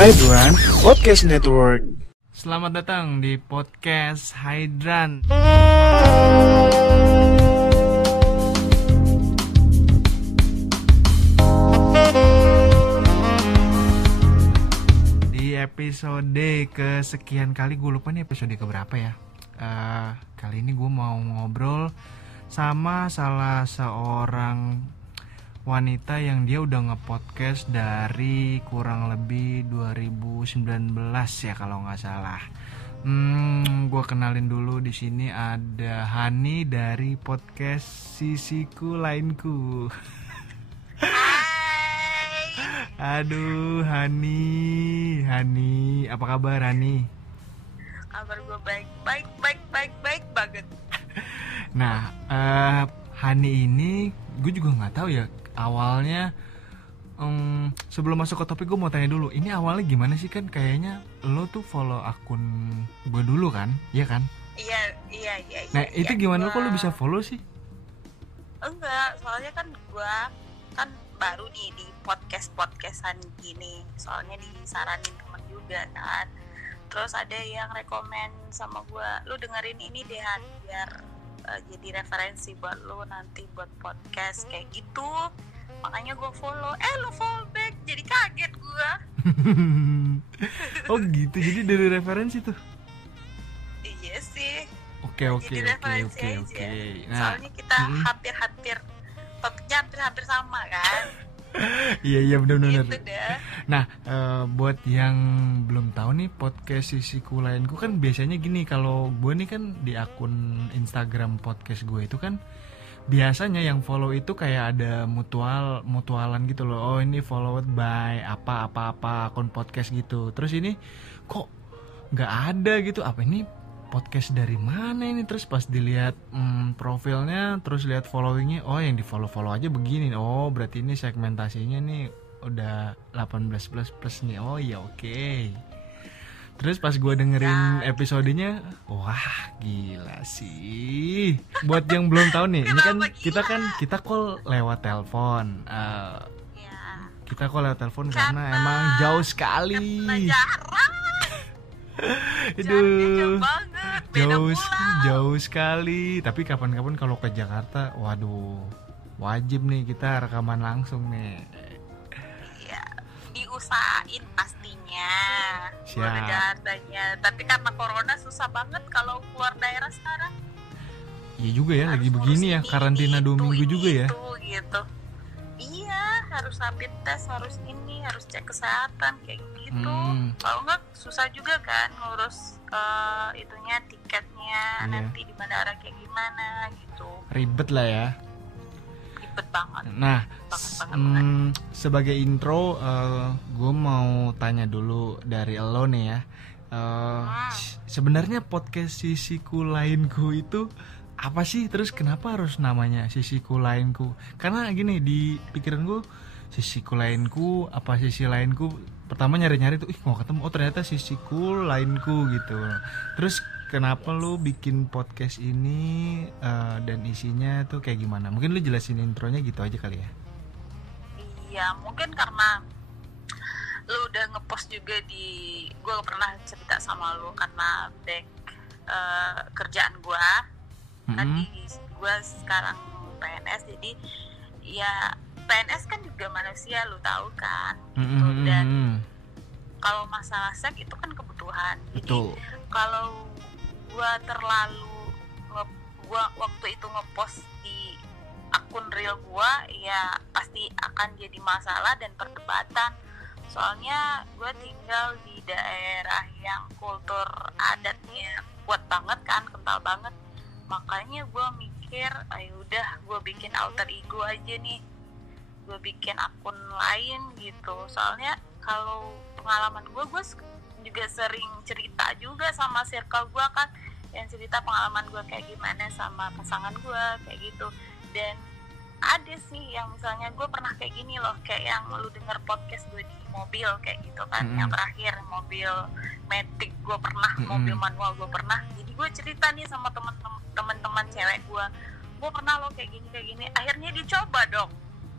Hydran Podcast Network. Selamat datang di podcast Hydran. Di episode kesekian kali, gue lupa nih episode keberapa ya. Kali ini gue mau ngobrol sama salah seorang wanita yang dia udah nge-podcast dari kurang lebih 2019 ya kalau nggak salah. Gue kenalin dulu, di sini ada Hani dari podcast Sisiku Lainku. Aduh, Hani, apa kabar Hani? Kabar gue baik banget. Nah, Hani ini gue juga nggak tahu ya awalnya. Sebelum masuk ke topik, gue mau tanya dulu, ini awalnya gimana sih? Kan kayaknya lo tuh follow akun gue dulu kan, iya kan? Iya. Nah itu gimana kok lo bisa follow sih? Enggak, soalnya kan gue kan baru nih di podcastan gini, soalnya disaranin temen juga kan. Terus ada yang rekomen sama gue, lu dengerin ini deh Han, biar jadi referensi buat lu nanti buat podcast kayak gitu. Makanya gue follow, lu follow back, jadi kaget gue. Oh gitu, jadi dari referensi tuh? Iya sih. Oke. Nah, soalnya kita hampir topiknya hampir sama kan. Iya benar-benar. Gitu dah. Nah, buat yang belum tahu nih, podcast Sisiku Lainku kan biasanya gini. Kalau gue nih kan di akun Instagram podcast gue itu kan biasanya yang follow itu kayak ada mutualan gitu loh. Oh ini followed by apa akun podcast gitu. Terus ini kok nggak ada gitu. Apa ini podcast dari mana ini? Terus pas dilihat profilnya, terus lihat followingnya, oh yang di follow aja begini. Oh berarti ini segmentasinya nih udah 18+ nih. Oh iya oke. Terus pas gue dengerin episodenya, wah gila sih. Buat yang belum tahu nih, ini kan kita call lewat telepon. Kita call lewat telepon karena emang jauh sekali. Aduh, jauh sekali. Tapi kapan-kapan kalau ke Jakarta, waduh, wajib nih kita rekaman langsung nih. Iya, diusahain pastinya. Siap. Udah datanya. Tapi karena corona susah banget kalau keluar daerah sekarang. Iya juga ya, lagi begini ya, karantina 2 minggu juga ya. Gitu. Iya, harus rapid test, harus cek kesehatan kayak gitu. Kalau nggak susah juga kan ngurus itunya, tiketnya, nanti di bandara kayak gimana gitu. Ribet lah ya. Ribet banget. Nah, sebagai intro, gue mau tanya dulu dari lo nih ya. Sebenarnya podcast Sisiku Lainku itu apa sih? Terus kenapa harus namanya Sisiku Lainku? Karena gini, di pikiran gue, Sisiku Lainku, apa sisi lainku? Pertama nyari-nyari tuh, mau ketemu, oh ternyata Sisiku Lainku gitu. Terus kenapa lu bikin podcast ini, dan isinya tuh kayak gimana? Mungkin lu jelasin intronya gitu aja kali ya. Iya, mungkin karena lu udah ngepost juga gue pernah cerita sama lu karena kerjaan gue. Tadi gue sekarang PNS, jadi ya PNS kan juga manusia, lu tahu kan gitu. Dan kalau masalah seks itu kan kebutuhan. Jadi kalau gue terlalu waktu itu ngepost di akun real gue, ya pasti akan jadi masalah dan perdebatan. Soalnya gue tinggal di daerah yang kultur adatnya kuat banget kan, kental banget. Makanya gue mikir, udah gue bikin alter ego aja nih, gue bikin akun lain gitu. Soalnya kalau pengalaman gue juga sering cerita juga sama circle gue kan, yang cerita pengalaman gue kayak gimana sama pasangan gue kayak gitu. Dan ada sih yang misalnya gue pernah kayak gini loh, kayak yang lu denger podcast gue di mobil kayak gitu kan, yang terakhir mobil Matic gue pernah, mobil manual gue pernah. Jadi gue cerita nih sama teman-teman cewek gue pernah loh kayak gini. Akhirnya dicoba dong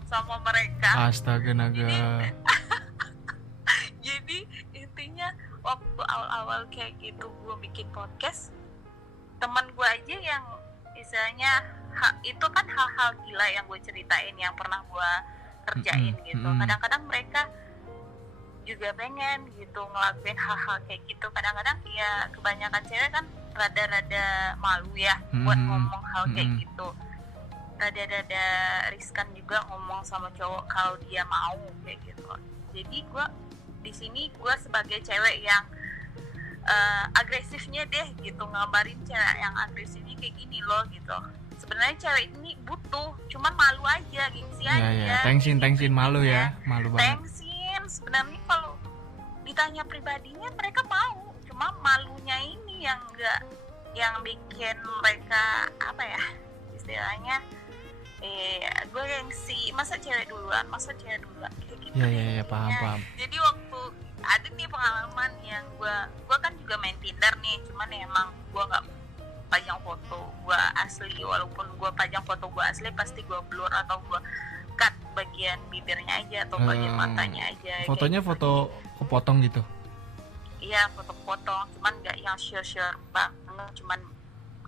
sama mereka. Astaga naga. Jadi awal-awal kayak gitu gue bikin podcast, teman gue aja yang misalnya itu kan hal-hal gila yang gue ceritain yang pernah gue kerjain gitu. Kadang-kadang mereka juga pengen gitu ngelakuin hal-hal kayak gitu. Kadang-kadang ya kebanyakan cewek kan rada-rada malu ya buat ngomong hal kayak gitu. Rada-rada riskan juga ngomong sama cowok kalau dia mau kayak gitu. Jadi gue di sini gue sebagai cewek yang agresifnya deh gitu, ngabarin cewek yang agresifnya kayak gini loh gitu. Sebenarnya cewek ini butuh, cuman malu aja, gengsi aja. Ya, thanksin malu ya, malu banget. Thanksin, sebenarnya kalau ditanya pribadinya mereka mau, cuma malunya ini yang enggak, yang bikin mereka apa ya istilahnya, gue gengsi, masa cewek duluan kayak gitu. Ya, paham. Jadi waktu ada nih pengalaman yang gue kan juga main Tinder nih, cuman emang gue nggak pajang foto gue asli, walaupun gue pajang foto gue asli pasti gue blur atau gue cut bagian bibirnya aja atau bagian matanya aja. Fotonya gitu. Foto kepotong gitu? Iya, foto kepotong, cuman nggak yang sure banget, cuman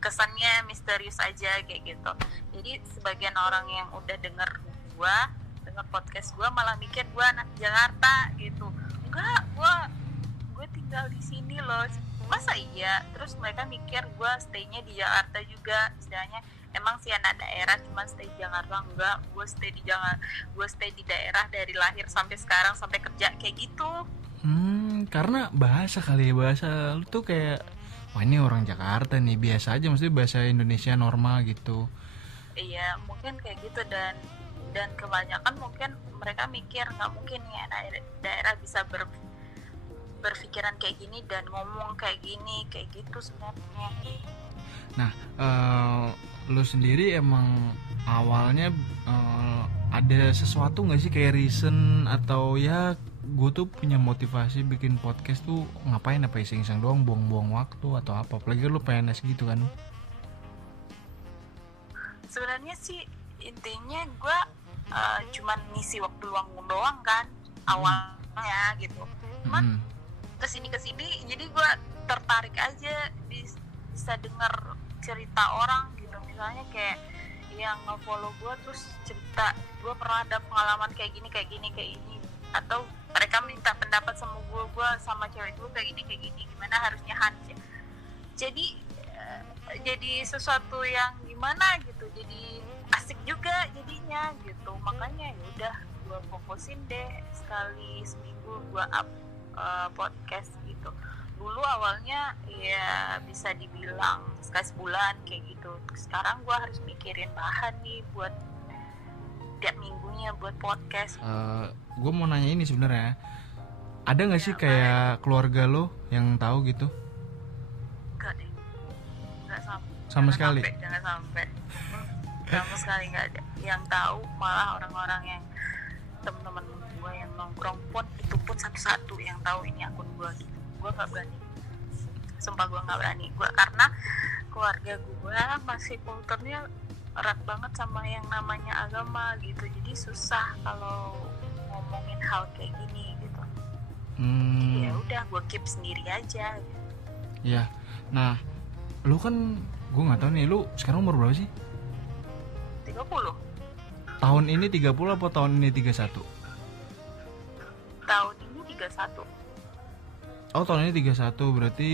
kesannya misterius aja kayak gitu. Jadi sebagian orang yang udah denger podcast gue malah mikir gue anak Jakarta gitu. Enggak, gue tinggal di sini loh. Masa iya? Terus mereka mikir gue stay-nya di Jakarta juga, istilahnya emang sih anak daerah cuman stay di Jakarta. Enggak, gue stay di Jakarta, gue stay di daerah dari lahir sampai sekarang, sampai kerja kayak gitu. Karena bahasa kali ya, bahasa lu tuh kayak wah ini orang Jakarta nih, biasa aja, maksudnya bahasa Indonesia normal gitu. Iya, mungkin kayak gitu, dan kebanyakan mungkin mereka mikir nggak mungkin nih anak daerah bisa berpikiran kayak gini dan ngomong kayak gini, kayak gitu sebenarnya. Nah, lu sendiri emang awalnya ada sesuatu nggak sih kayak reason atau ya gue tuh punya motivasi bikin podcast tuh ngapain, apa iseng-iseng doang, buang-buang waktu atau apa? Apalagi lu PNS gitu kan? Sebenarnya sih intinya gue cuman ngisi waktu luang doang kan awalnya gitu. Cuman kesini jadi gue tertarik aja bisa dengar cerita orang gitu, misalnya kayak yang nge-follow gue terus cerita gue pernah ada pengalaman kayak gini, atau mereka minta pendapat sama gue sama cewek gue kayak gini, gimana harusnya handle. Jadi sesuatu yang gimana gitu, jadi asik juga jadinya gitu. Makanya ya udah gue fokusin deh, sekali seminggu gue up podcast gitu. Dulu awalnya ya bisa dibilang sekali sebulan kayak gitu. Sekarang gue harus mikirin bahan nih buat tiap minggunya buat podcast. Gue mau nanya ini sebenarnya, ada nggak sih kayak keluarga lo yang tahu gitu? Enggak deh, nggak sama sekali. Jangan sampai sama sekali nggak ada yang tahu. Malah orang-orang yang teman-teman gue yang nongkrong pun itu pun satu-satu yang tahu ini akun gue gitu. Gue nggak berani, sumpah gue nggak berani. Gue karena keluarga gue masih kulturnya erat banget sama yang namanya agama gitu, jadi susah kalau ngomongin hal kayak gini gitu. Jadi ya udah gue keep sendiri aja gitu. Ya, nah lu kan gue nggak tahu nih, lu sekarang umur berapa sih? 30. Tahun ini 30 apa tahun ini 31? Tahun ini 31. Oh, tahun ini 31, berarti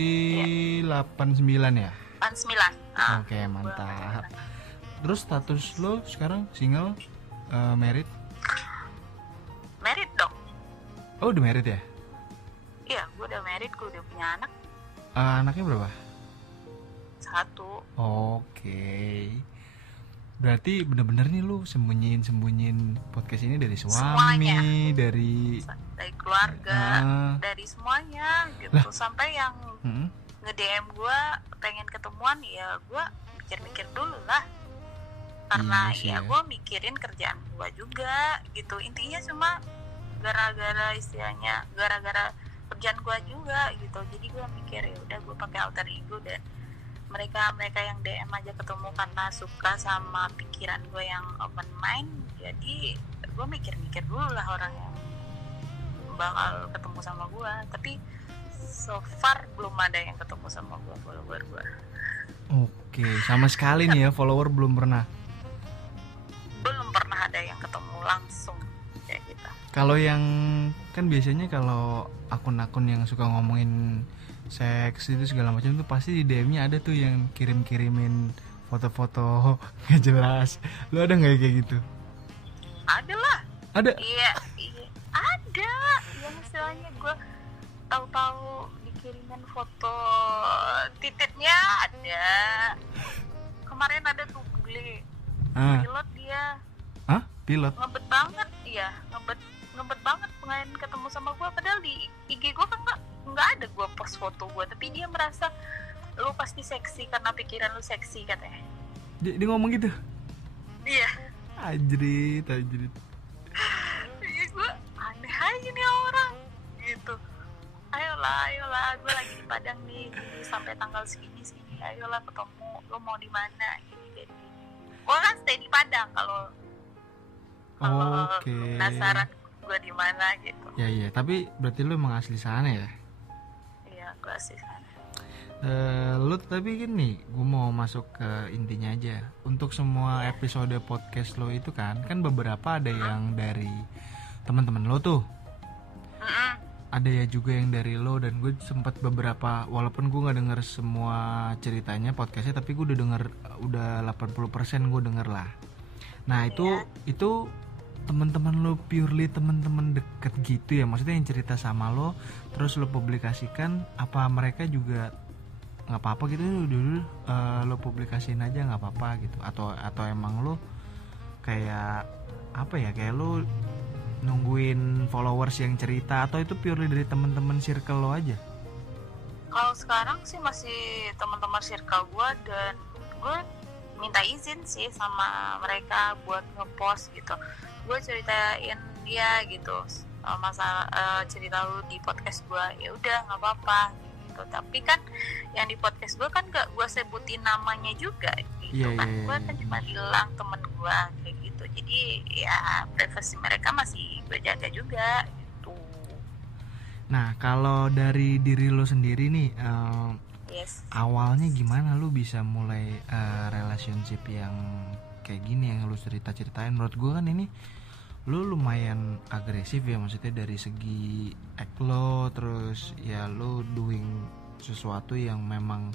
ya. 89 ya? 89. Oke, mantap. Terus status lo sekarang single, married? Married dong. Oh, udah married ya? Iya, gue udah married, gue udah punya anak. Anaknya berapa? 1. Oke. Berarti bener-bener nih lu sembunyiin podcast ini dari suami, semuanya. dari keluarga, dari semuanya gitu. Lah. Sampai yang nge-DM gue pengen ketemuan, ya gue mikir-mikir dulu lah. Karena ya gue mikirin kerjaan gue juga gitu. Intinya cuma gara-gara istilahnya, gara-gara kerjaan gue juga gitu. Jadi gue mikir ya udah gue pakai alter ego, dan mereka yang DM aja ketemu karena suka sama pikiran gue yang open mind. Jadi gue mikir-mikir dulu lah orang yang bakal ketemu sama gue. Tapi so far belum ada yang ketemu sama gue follower gue. Oke, sama sekali nih ya follower belum pernah. Belum pernah ada yang ketemu langsung kayak gitu. Kalau yang kan biasanya kalau akun-akun yang suka ngomongin seks itu segala macam tuh pasti di DM-nya ada tuh yang kirim-kirimin foto-foto nggak jelas. Lu ada nggak kayak gitu? Ada lah. Ada. Iya, ada. Yang istilahnya gue tahu-tahu dikirimin foto titiknya ada. Kemarin ada tuh bule pilot dia. Hah? Pilot? Ngebet banget, iya, ngebet banget pengen ketemu sama gue. Padahal di IG gue kan nggak ada gue post foto gue, tapi dia merasa lu pasti seksi karena pikiran lu seksi katanya. Dia ngomong gitu? Iya. Ajrit. Iya, gue aneh aja nih orang gitu. Ayolah, gue lagi di Padang nih, sampai tanggal segini. Ayolah ketemu, lu mau di mana? Gini. Gue kan stay di Padang kalau penasaran gue di mana gitu. Ya, tapi berarti lu emang asli sana ya? Iya, gue asli sana. Lu tapi gini, gue mau masuk ke intinya aja. Untuk semua episode podcast lo itu kan beberapa ada yang dari teman-teman lo tuh. Ada ya juga yang dari lo, dan gue sempat beberapa, walaupun gue nggak denger semua ceritanya podcastnya, tapi gue udah 80% gue denger lah. Nah itu teman-teman lo purely teman-teman deket gitu ya, maksudnya yang cerita sama lo terus lo publikasikan, apa mereka juga nggak apa-apa gitu dulu lo publikasiin aja nggak apa-apa gitu, atau emang lo kayak apa ya, kayak lo nungguin followers yang cerita, atau itu purely dari teman-teman circle lo aja? Kalau sekarang sih masih teman-teman circle gue, dan gue minta izin sih sama mereka buat ngepost gitu. Gue ceritain dia gitu, masalah cerita lu di podcast gue, ya udah nggak apa-apa gitu. Tapi kan yang di podcast gue kan gak gue sebutin namanya juga gitu. Gue kan cuma bilang temen gue kayak gitu. Jadi ya privasi mereka masih gue jaga juga gitu. Nah kalau dari diri lo sendiri nih, awalnya gimana lu bisa mulai relationship yang kayak gini yang lu ceritain? Menurut gue kan ini lu lumayan agresif ya, maksudnya dari segi act lo, terus ya lu doing sesuatu yang memang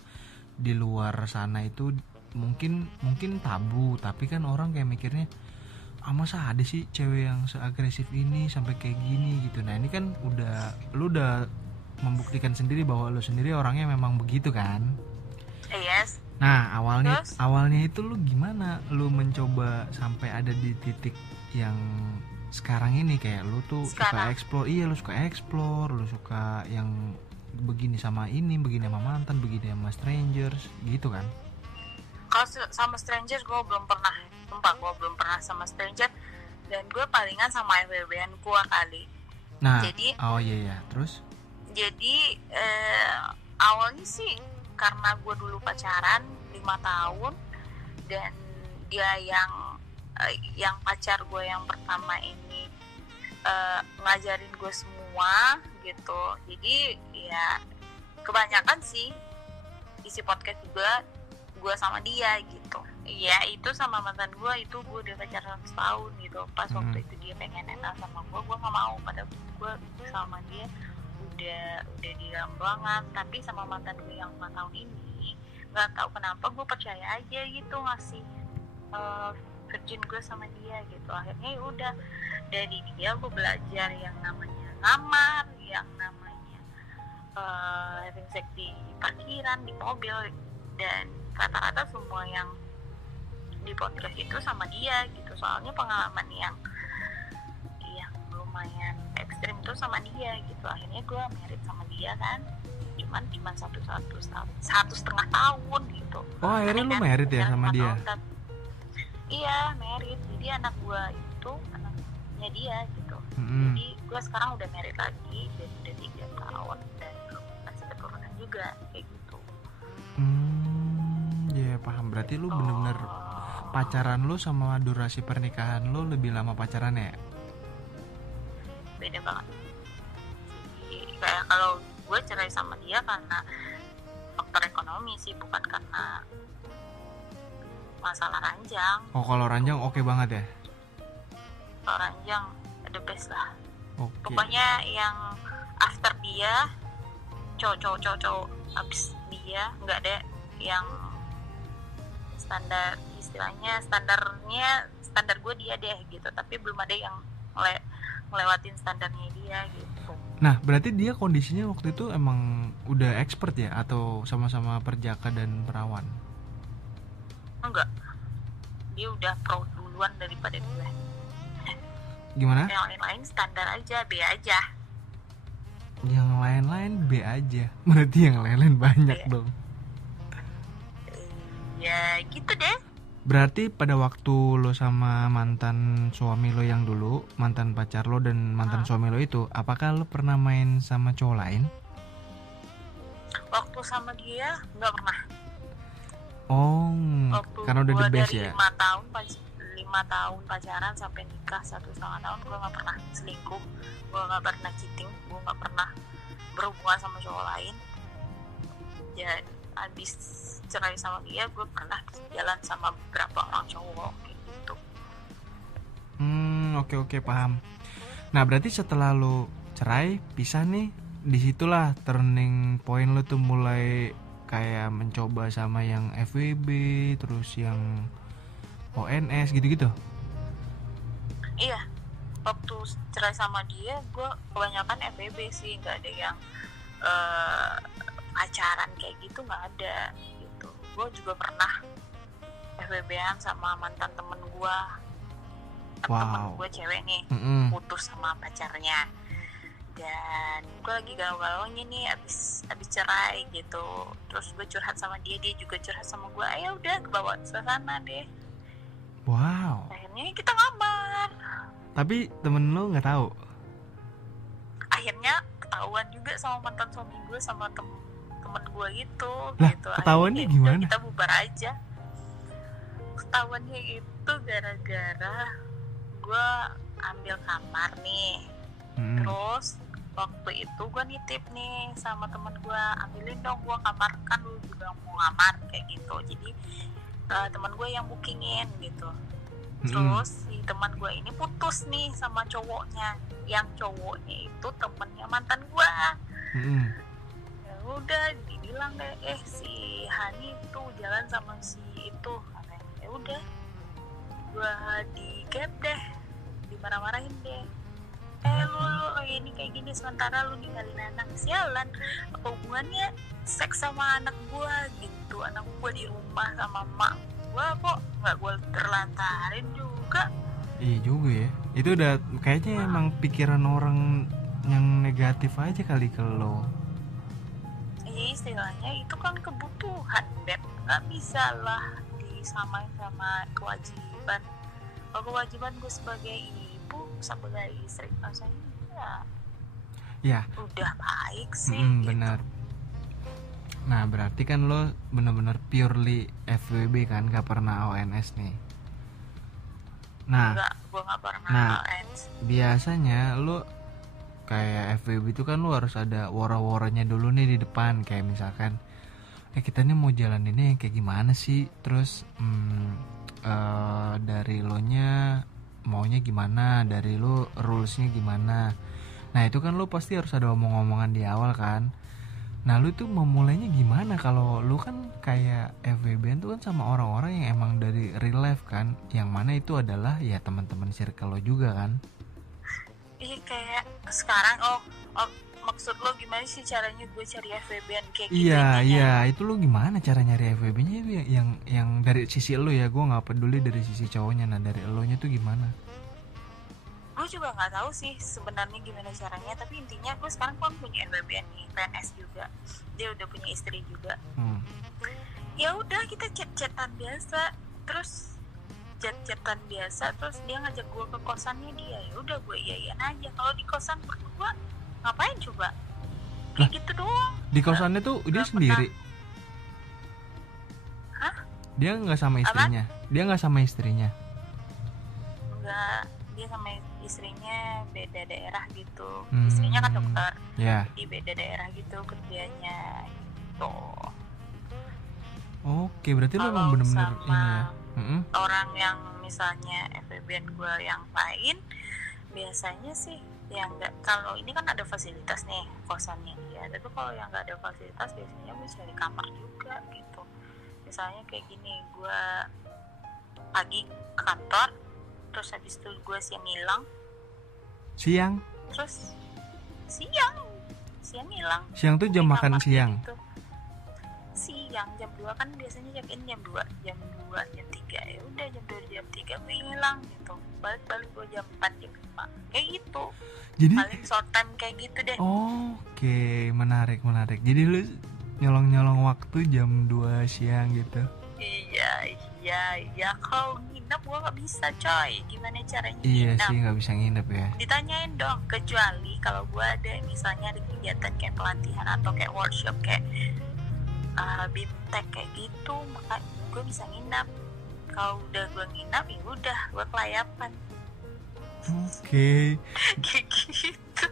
di luar sana itu mungkin tabu, tapi kan orang kayak mikirnya masa ada sih cewek yang seagresif ini sampai kayak gini gitu. Nah ini kan lu udah membuktikan sendiri bahwa lu sendiri orangnya memang begitu kan? Yes. Nah awalnya itu lu gimana lu mencoba sampai ada di titik yang sekarang ini, kayak lu tuh suka explore, lu suka explore, lu suka yang begini sama ini, begini sama mantan, begini sama strangers gitu kan? Kalau sama stranger gue belum pernah, sumpah gue belum pernah sama stranger, dan gue palingan sama FWB-an gue kali. Nah, jadi terus? Jadi awalnya sih karena gue dulu pacaran 5 tahun, dan dia yang pacar gue yang pertama ini ngajarin gue semua gitu. Jadi ya kebanyakan sih isi podcast juga gue sama dia gitu. Ya itu sama mantan gue itu gue udah pacaran setahun gitu. Pas waktu itu dia pengen enak sama gue nggak mau. Padahal gue sama dia udah di dalam ruangan. Tapi sama mantan gue yang 4 tahun ini nggak tahu kenapa gue percaya aja gitu, ngasih virgin gue sama dia gitu. Akhirnya ya udah dari dia gue belajar yang namanya ngamar, yang namanya having sex di parkiran, di mobil, dan rata-rata semua yang di podcast itu sama dia gitu. Soalnya pengalaman yang lumayan ekstrim itu sama dia gitu. Akhirnya gue married sama dia kan, cuma 1,5 tahun gitu. Oh akhirnya lu married ya sama dia? Iya married, jadi anak gue itu anaknya dia gitu. Jadi gue sekarang udah married lagi, dan udah 3 tahun, dan masih keturunan juga kayak gitu. Ya paham, berarti lu bener-bener pacaran lu sama durasi pernikahan lu lebih lama pacarannya ya? Beda banget. Jadi kayak kalau gue cerai sama dia karena faktor ekonomi sih, bukan karena masalah ranjang. Oh, kalau ranjang oke banget ya. Kalau ranjang the best lah. Oke. Pokoknya yang after dia cowok abis dia nggak ada yang standar, istilahnya standar gue dia deh gitu, tapi belum ada yang ngelewatin standarnya dia gitu. Nah, berarti dia kondisinya waktu itu emang udah expert ya, atau sama-sama perjaka dan perawan? Enggak, dia udah pro duluan daripada gue. Gimana? Yang lain-lain standar aja, B aja. Yang lain-lain B aja. Berarti yang lain-lain banyak B. dong. Ya gitu deh. Berarti pada waktu lo sama mantan suami lo yang dulu, mantan pacar lo dan mantan suami lo itu, apakah lo pernah main sama cowok lain? Waktu sama dia nggak pernah. Oh, Waktu karena udah the best dari ya. 5 tahun pacaran sampai nikah 1,5 tahun, gue nggak pernah selingkuh, gue nggak pernah cheating, gue nggak pernah berhubungan sama cowok lain. Dan abis cerai sama dia, gue pernah jalan sama beberapa orang cowok kayak gitu. Oke, paham. Nah, berarti setelah lo cerai, pisah nih, disitulah turning point lo tuh mulai kayak mencoba sama yang FWB, terus yang ONS gitu-gitu. Iya, waktu cerai sama dia, gue kebanyakan FWB sih, nggak ada yang pacaran kayak gitu, nggak ada gitu. Gue juga pernah FWB-an sama mantan temen gue. Temen gue cewek nih, putus sama pacarnya, dan gue lagi galau-galaunya nih abis cerai gitu. Terus gue curhat sama dia juga curhat sama gue. Ya udah, kebawa suasana deh. Wow. Akhirnya kita ngamar. Tapi temen lo nggak tahu? Akhirnya ketahuan juga sama mantan suami gue, sama temen gue gitu. Lah, gitu. ketahuannya Akhirnya gimana? kita bubar aja. Ketahuannya itu gara-gara gue ambil kamar nih. Terus waktu itu gue nitip nih sama temen gue, ambilin dong gue kamar, kan lu juga mau ngamar kayak gitu. Jadi teman gue yang bookingin gitu. Terus si teman gue ini putus nih sama cowoknya, yang cowoknya itu temennya mantan gue. Ya udah, dibilang deh, si Hani tuh jalan sama si itu. Ya udah, gue digap deh, dimarah-marahin deh. Lu ini kayak gini, sementara lu ninggalin anak. Sialan, apa hubungannya seks sama anak gua gitu? Anak gua di rumah sama mak gua, kok nggak gua terlantarin juga. Iya juga ya. Itu udah kayaknya emang pikiran orang yang negatif aja kali ke lo. Iya, istilahnya itu kan kebutuhan, Beb. Nggak bisa lah disamain sama kewajiban. Kalau kewajiban gue sebagai ibu, sebagai istri, rasanya ya udah baik sih. Benar. Nah, berarti kan lo bener-bener purely FWB kan, gak pernah ONS nih. Nah, gue gak pernah ONS. Biasanya lo kayak FWB itu kan lo harus ada wara-waranya dulu nih di depan. Kayak misalkan kita nih mau jalaninnya yang kayak gimana sih, terus dari lo nya maunya gimana, dari lo rulesnya gimana. Nah itu kan lo pasti harus ada omong-omongan di awal kan. Nah lo tuh memulainya gimana? Kalau lo kan kayak FWB itu kan sama orang-orang yang emang dari real life kan, yang mana itu adalah ya teman-teman circle lo juga kan. Iya, kayak sekarang maksud lo gimana sih caranya gue cari FWB-an kayak gitu? Iya, itu lo gimana cara nyari FWB-nya yang dari sisi lo ya, gue nggak peduli dari sisi cowoknya. Nah dari lo nya tuh gimana? Gue juga nggak tahu sih sebenarnya gimana caranya, tapi intinya gue sekarang kan punya FWB-an nih, PNS juga, dia udah punya istri juga. Ya udah, kita chat-chatan biasa, terus chat-chatan biasa, terus dia ngajak gue ke kosannya dia. Ya udah, gue iyain aja. Kalau di kosan berdua ngapain coba? Kayak gitu doang. Di kosannya tuh dia sendiri? Hah? Dia nggak sama istrinya? Dia nggak sama istrinya? Enggak, dia sama istrinya beda daerah gitu. Hmm. Istrinya kan dokter, Ya. di beda daerah gitu kerjanya gitu. Oke, berarti lu emang Kalau bener-bener sama ini ya. Mm-mm. orang yang misalnya FWB-an gue yang lain, biasanya sih yang nggak, kalau ini kan ada fasilitas nih kosannya dia, tapi kalau yang nggak ada fasilitas biasanya gue cari kamar juga gitu. Misalnya kayak gini, gue pagi ke kantor, terus habis itu gue siang hilang, Siang. terus siang hilang. Siang tuh jam Di makan kamar siang. gitu. Siang jam 2 kan biasanya check in jam 2, jam 3 ya udah jam 2 jam 3 gue hilang gitu. Balik gue jam 4 jam 5 kayak gitu. Jadi Paling short time kayak gitu deh. oke, menarik. Jadi lu nyolong waktu jam 2 siang gitu. Iya kalau nginep gue gak bisa coy, gimana caranya Iya nginep? sih, nggak bisa nginep ya. Ditanyain dong, kecuali kalau gue ada misalnya ada kegiatan kayak pelatihan atau kayak workshop kayak BIMTEK kayak gitu, maka gue bisa nginap. Kalau udah gue nginap ya udah gue kelayapan. Oke. Kayak gitu.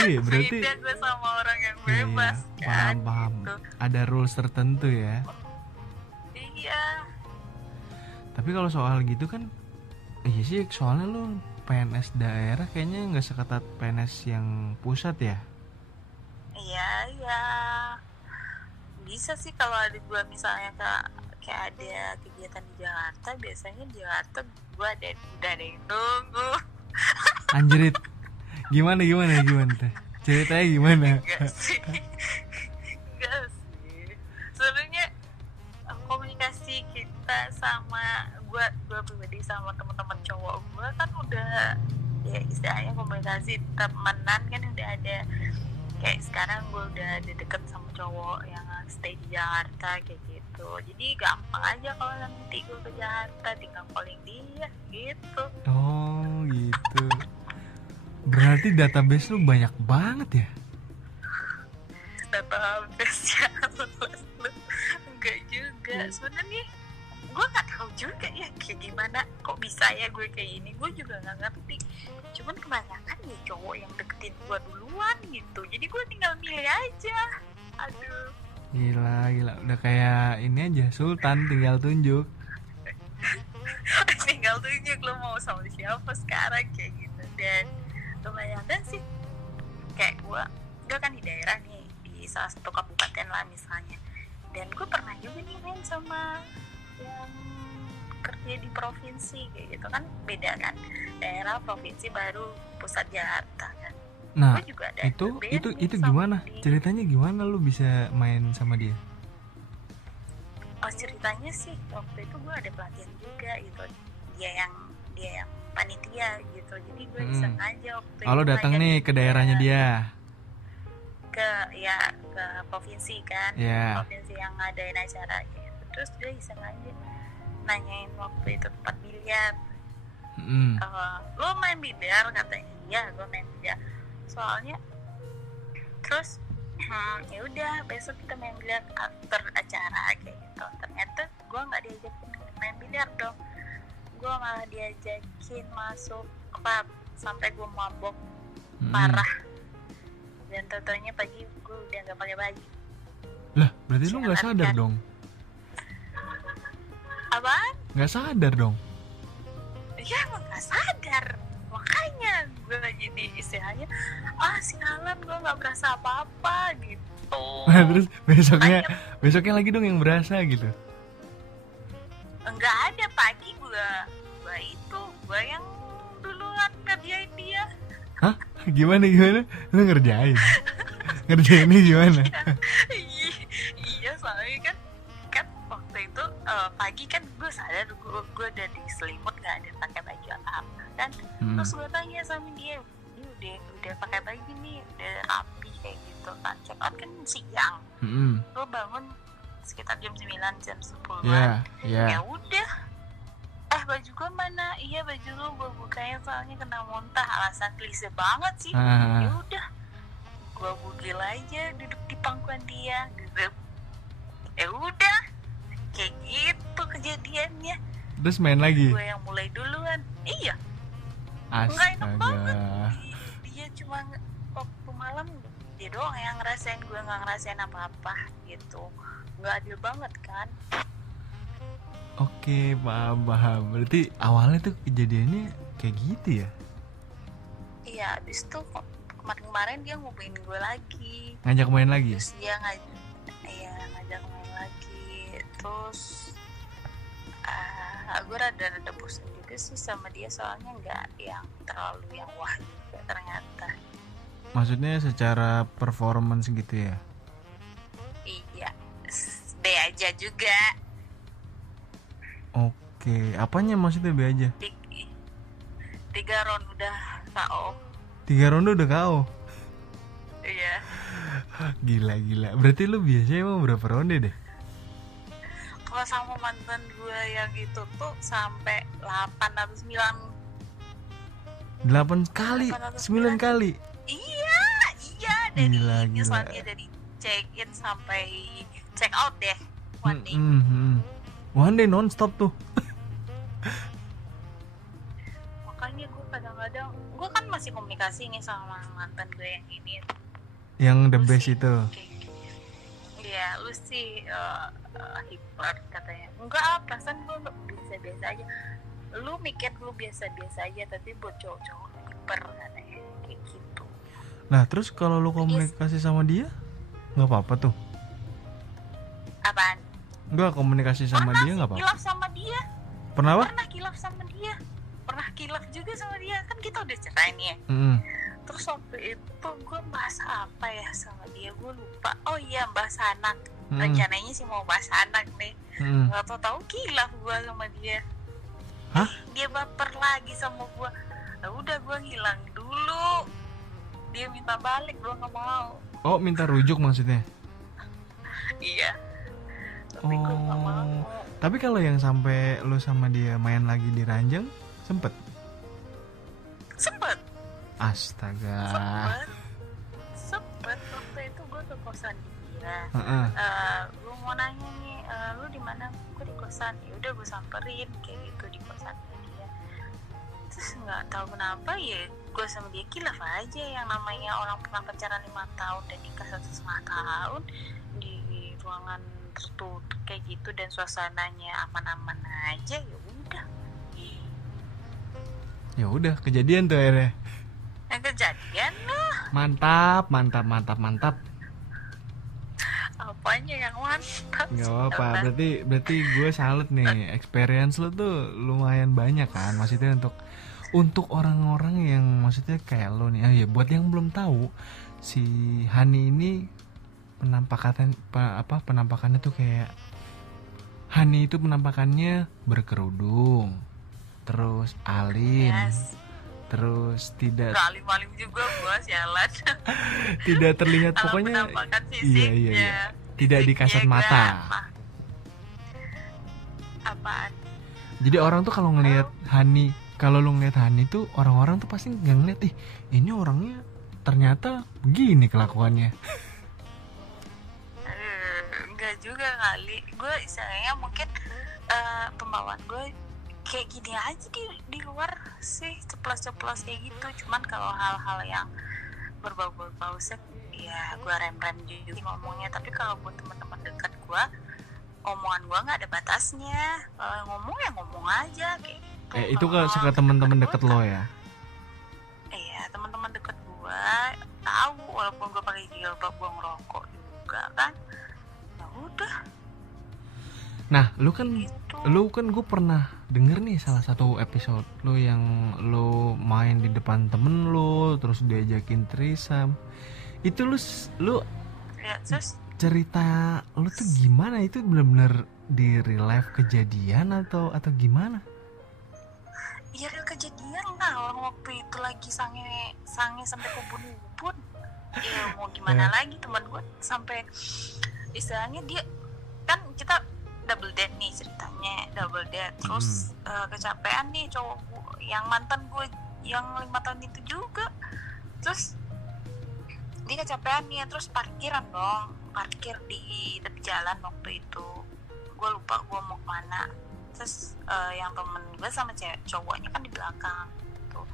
Iya, berarti Beda gue sama orang yang iya, bebas kan. paham. Gitu. Ada rules tertentu ya. Iya. Tapi kalau soal gitu kan, iya sih, soalnya lu PNS daerah kayaknya nggak seketat PNS yang pusat ya. Iya. Bisa sih kalau ada gue misalnya kayak ada kegiatan di Jakarta, biasanya di Jakarta gue udah ada yang nunggu. Anjrit. Gimana tuh? Ceritanya gimana? Enggak sih. Sebenarnya komunikasi kita sama gue pribadi sama teman-teman cowok gue kan udah ya istilahnya komunikasi temenan kan udah ada. Kayak sekarang gue udah ada deket sama cowok yang stay di Jakarta kayak gitu. Jadi gampang aja kalau nanti gue ke Jakarta tinggal calling dia gitu. Oh gitu. Berarti database lu banyak banget ya? Database-nya lu enggak juga. Sebenarnya gue nggak tahu juga ya kayak gimana kok bisa ya gue kayak gini. Gue juga nggak ngerti. Cuman kebanyakan ya cowok yang deketin gue duluan gitu. Jadi gue tinggal milih aja. Aduh. Gila. Udah kayak ini aja, Sultan tinggal tunjuk. Tinggal tunjuk lo mau sama siapa sekarang kayak gitu. Dan kebanyakan sih kayak gue kan di daerah nih, di salah satu kabupaten lah misalnya. Dan gue pernah juga nih main sama yang kerja di provinsi kayak gitu kan, beda kan, daerah provinsi baru pusat Jakarta kan. Nah, Gue juga ada itu band gimana? sama Ceritanya gimana lu bisa main sama dia? Oh, ceritanya sih waktu itu gue ada pelatihan juga gitu. Dia yang panitia gitu. Jadi gue sengaja waktu itu Lo datang ngajak nih ke daerahnya dia. ke provinsi kan. Ya. Provinsi yang ngadain acara gitu. Terus gue sengaja nanyain waktu itu tempat biliar. Lo main biliar katanya. Iya, gue main biliar. Soalnya terus ya udah besok kita main biliar after acara kayak gitu. Ternyata gue nggak diajakin main biliar dong. Gue malah diajakin masuk klub sampai gue mabok parah. Dan totalnya pagi gue udah nggak pakai baju. Lah, berarti lu nggak sadar dong? Apaan? Nggak sadar dong? Ya emang nggak sadar. Makanya gue jadi istilahnya sialan, gue nggak berasa apa-apa gitu. Terus besoknya lagi dong yang berasa gitu. Enggak ada, pagi gue yang duluan ngerjain dia. Hah? Gimana? Lu ngerjainnya gimana? Iya, soalnya kan waktu itu pagi kan gue sadar gue udah di selimut, gak ada pakai baju apa kan. Terus gue tanya sama dia udah pakai baju nih, udah rapi kayak gitu kan. Check out kan siang. Gue bangun sekitar jam 9 jam 10-an. Ya udah, baju gue mana? Iya, baju lu gue bukain soalnya kena muntah. Alasan klise banget sih. Ya udah, gue bugil aja duduk di pangkuan dia gitu. Ya udah, kayak gitu kejadiannya. Terus main lagi? Gue yang mulai duluan. Iya. Nggak enak banget. Astaga. Dia cuma waktu malam dia doang yang ngerasain, gue nggak ngerasain apa-apa gitu. Nggak adil banget kan. Oke, paham. Berarti awalnya tuh kejadiannya kayak gitu ya? Iya, abis itu kemarin dia ngubungin gue lagi. Ngajak main lagi? Terus dia ngajak main lagi. Terus gue rada bosan juga sih sama dia, soalnya nggak yang terlalu yang wah juga ternyata. Maksudnya secara performance gitu ya? Iya, B aja juga. Oke, apanya maksudnya B aja? 3 round udah KO. 3 ronde udah KO? Iya. Gila. Berarti lu biasanya emang berapa ronde deh? Kalau sama mantan gue yang itu tuh sampai 8 atau 9. 8 kali? 9 kali? Iya dari Gila. misalnya dari check in sampai check out deh one day. One day non-stop tuh. Makanya gue kadang-kadang, gue kan masih komunikasi nih sama mantan gue yang ini. Yang the Lu best sih itu. Iya, lu sih hiper katanya. Enggak, perasaan gue biasa-biasa aja. Lu mikir lu biasa-biasa aja, tapi buat cowok-cowok hiper katanya, kayak gitu. Nah terus kalau lu komunikasi sama dia nggak apa-apa tuh? Apaan? Nggak komunikasi sama Pernah dia nggak apa-apa? kilaf sama dia. Pernah apa? Pernah kilaf sama dia. Pernah kilaf juga sama dia. Kan kita udah cerai nih ya. Terus waktu itu gue bahas apa ya sama dia, gue lupa. Oh iya, bahas anak. Rencananya sih mau bahas anak nih. Gak tau kilaf gue sama dia. Hah? Dia baper lagi sama gue. Nah, udah gue hilang dulu. Dia minta balik, gue gak mau. Oh minta rujuk maksudnya? Iya. Tapi gue gak mau. Tapi kalau yang sampai lu sama dia main lagi di ranjang sempet? Sempet. Astaga. Sempet. Waktu itu gue ke kosan dia. Gue mau nanya nih, lu di mana? Gue di kosan. Ya udah gue samperin kayak gitu di kosan dia. Terus nggak tahu kenapa ya gue sama dia kilaf aja. Yang namanya orang pernah pacaran 5 tahun dan nikah 1,5 tahun di ruangan tertutup kayak gitu dan suasananya aman-aman aja, Ya udah kejadian tuh akhirnya. Yang kejadian lah. Mantap. Apanya yang mantap? Gak apa-apa, berarti gue salut nih. Experience lo tuh lumayan banyak kan. Maksudnya untuk orang-orang yang maksudnya kayak lo nih. Ya buat yang belum tahu, si Hani ini penampakannya tuh kayak Hani itu penampakannya berkerudung, terus alim. Yes. Terus tidak alim-alim juga gue sialan. tidak terlihat pokoknya iya tidak di kasat mata. Apaan? Jadi orang tuh kalau ngelihat Hani, kalau lu ngelihat Hani tuh orang-orang tuh pasti nggak ngeliat ini orangnya ternyata begini kelakuannya. Enggak juga kali, gue istilahnya mungkin pembawaan gue kayak gini aja di luar sih, ceplos-ceplos kayak gitu. Cuman kalau hal-hal yang berbau-bau seks ya gue rem-rem juga ngomongnya. Tapi kalau buat teman-teman dekat gue, omongan gue nggak ada batasnya. Ngomong ya ngomong aja kayak gitu. Itu kan suka teman-teman deket lo ya? Iya, teman-teman deket gue tahu walaupun gue pakai jilbab, gue ngerokok juga kan. Ya udah. Nah, lu kan gue pernah denger nih salah satu episode lu yang lu main di depan temen lu, terus diajakin threesome. Itu lu ya, terus cerita lu tuh gimana? Itu benar-benar di real life kejadian atau gimana? Iya real kejadian lah, orang waktu itu lagi sange sampai kubun-kubun. Ya mau gimana lagi, teman gue sampai istilahnya dia kan kita double date nih ceritanya, double date. Terus kecapean nih cowok gue, yang mantan gue yang 5 tahun itu juga. Terus dia kecapean nih, terus parkir di tepi jalan waktu itu. Gue lupa gue mau kemana. Terus yang temen gue sama cowoknya kan di belakang tuh.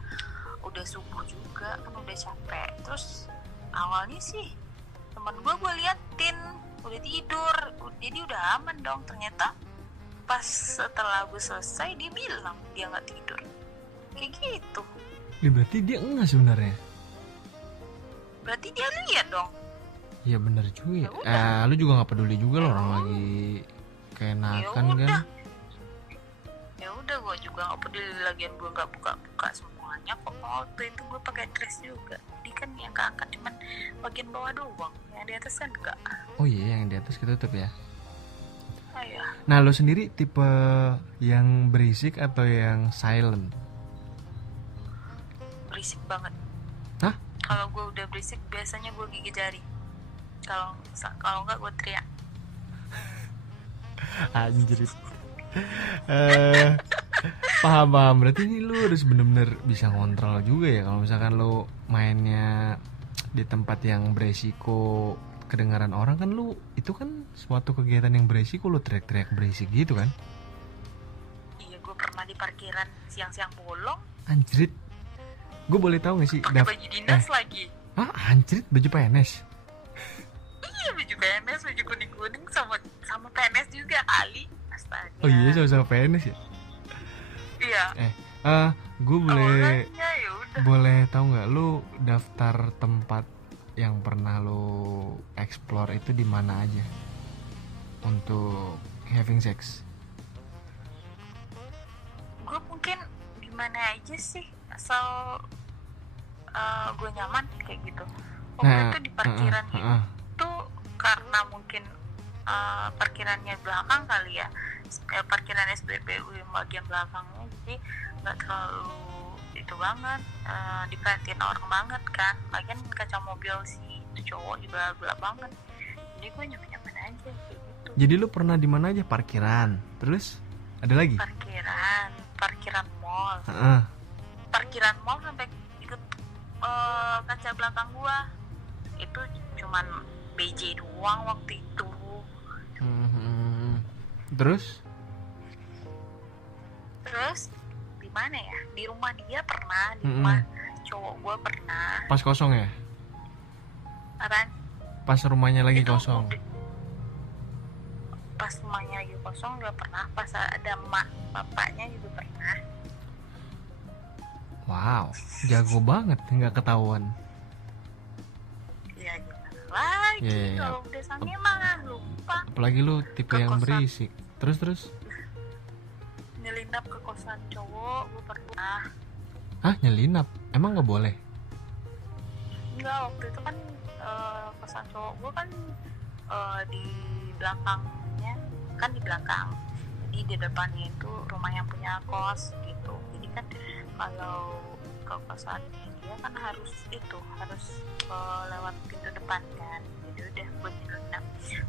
udah subuh juga kan, udah capek. Terus awalnya sih teman gue liatin udah tidur, jadi udah aman dong. Ternyata pas setelah gue selesai dia bilang dia nggak tidur kayak gitu. Ya berarti dia enggak sebenarnya. Berarti dia lihat dong. Ya bener juga. Ya Lu juga nggak peduli juga loh orang lagi keenakan kan. Ya udah, gue juga nggak peduli, lagian gue nggak buka semuanya kok. Waktu itu gue pakai dress juga, jadi kan yang keangkat cuman bagian bawah doang, yang di atas kan enggak. Oh iya, yang di atas ketutup ya. Iya. Nah, lo sendiri tipe yang berisik atau yang silent? Berisik banget. Hah? Kalau gue udah berisik biasanya gue gigit jari. Kalau enggak gue teriak. Anjir. Paham. Berarti ini lu harus bener-bener bisa ngontrol juga ya. Kalau misalkan lu mainnya di tempat yang beresiko kedengaran orang kan, lu itu kan suatu kegiatan yang beresiko, lu teriak-teriak berisik gitu kan. Iya, gue pernah di parkiran siang-siang bolong. Anjrit. Gue boleh tahu gak sih? Pakai baju dinas lagi. Ah, anjrit, baju PNS. Iya, baju PNS, baju kuning-kuning sama PNS juga kali. Astaga. Oh iya, sama-sama PNS ya? Iya. Gue boleh Awalnya ya udah. boleh tahu nggak lu daftar tempat yang pernah lu explore itu di mana aja untuk having sex? Gue mungkin gimana aja sih, asal gue nyaman kayak gitu. Waktu itu di parkiran itu karena mungkin parkirannya belakang kali ya, parkiran SPBU yang bagian belakangnya, jadi nggak terlalu itu banget, diperhatiin orang banget kan. Lagian kaca mobil si itu cowok juga gelap banget, jadi gue nyaman aja kayak gitu. Jadi lu pernah di mana aja? Parkiran, terus ada lagi? Parkiran mall. Parkiran mall sampai ikut kaca belakang gua itu cuman BJ doang waktu itu. Terus di mana ya? Di rumah dia pernah, di rumah cowok gua pernah. Pas kosong ya? Apaan? Pas rumahnya lagi Itu kosong. Pas rumahnya lagi kosong juga pernah. Pas ada emak bapaknya juga pernah. Wow, jago banget, nggak ketahuan. Ya gimana lagi, Ya. kalau udah sange mah lupa. Apalagi lu tipe yang Kekosan. berisik. Terus? Nyelinap ke kosan cowok gue pernah. Hah, nyelinap? Emang nggak boleh? Enggak, waktu itu kan kosan cowok gue kan di belakangnya, kan di belakang. Jadi di depannya itu rumah yang punya kos gitu. Jadi kan kalau ke kosan dia kan harus lewat pintu depan kan. Jadi udah gue nyelinap.